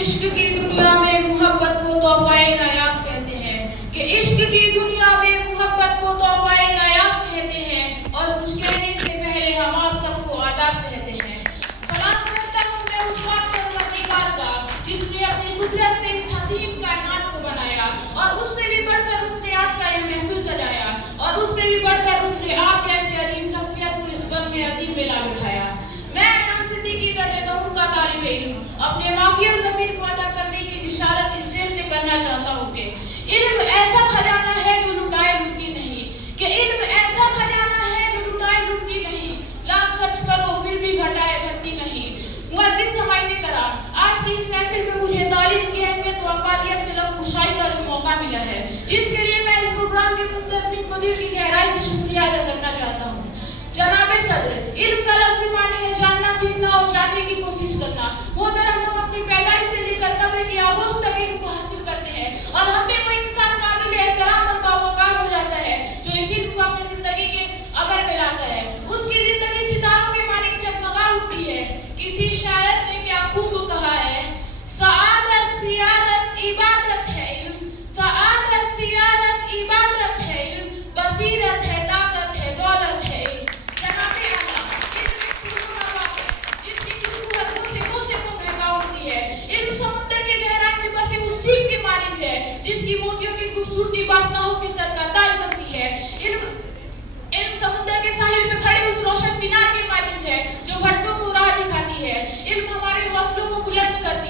عشق کی دنیا میں محبت کو تحفہ نایاب کہتے ہیں کہ عشق کی دنیا میں محبت کو تحفہ نایاب کہتے ہیں اور کچھ کہنے سے پہلے ہم آپ سب کو آداب کہتے ہیں۔ سلام کرتا ہوں میں اس وقت پروردگار کا جس نے اپنی قدرت سے اس حسین کائنات کو بنایا اور اس سے بھی بڑھ کر اس نے آج کا یہ محفل سجایا اور اس سے بھی بڑھ کر اس نے آپ جیسے عظیم شخصیت کو اس بن میں عظیم میں لا بٹھایا۔ میں ایان صدیقی درجہ ظہور کا طالب علم اپنے معافیت ضمیر کو ادا کرنے کی بشارت اس شعر سے کرنا چاہتا ہوں کہ علم ایسا خزانہ ہے جو لٹائے لٹتی نہیں، کہ علم ایسا خزانہ ہے جو لٹائے لٹتی نہیں، لاکھ خرچ کرو پھر بھی گھٹائے گھٹتی نہیں۔ معزز سامعین کرام، آج کی اس محفل میں مجھے تعلیم کی اہمیت و افادیت میں لب کشائی کا موقع ملا ہے، جس کے لیے میں اس پروگرام کے منتظمین کو دل کی گہرائی سے شکریہ ادا کرنا چاہتا ہوں۔ جناب صدر، علم کا لفظ معنی ہے جاننا، سیکھنا اور جاننے کی کوشش کرنا۔ محترم، ہم اپنی پیدائش سے لے کر قبر کی آغوش تک علم کو حاصل کرتے ہیں اور ہم میں وہ انسان قابل احترام اور باوقار ہو جاتا ہے جو اس علم کو اپنی زندگی کے عمل میں لاتا ہے۔ اس کی زندگی ستاروں کے مانند جگمگا اٹھتی ہے۔ کسی شاعر نے کیا خوب کہا ہے، سعادت سیادت عبادت ہے علم، سعادت سیادت عبادت ہے علم، بصیرت ہے طاقت ہے دولت ہے علم۔ جناب اعلیٰ، علم ایک سرور نواز ہے جس کی خوشبو حدوں سے گوشے کو مہکا اٹھتی ہے۔ علم سمندر کے گہرائی میں بسے اس سیپ کے مانند ہے جس کی موتیوں کی خوبصورتی بادشاہوں کے سر کا تاج بنتی ہے۔ علم سمندر کے ساحل پہ کھڑے اس روشن مینار کے مانند ہے جو بھٹکوں کو راہ دکھاتی ہے۔ علم ہمارے حوصلوں کو بلند کرتا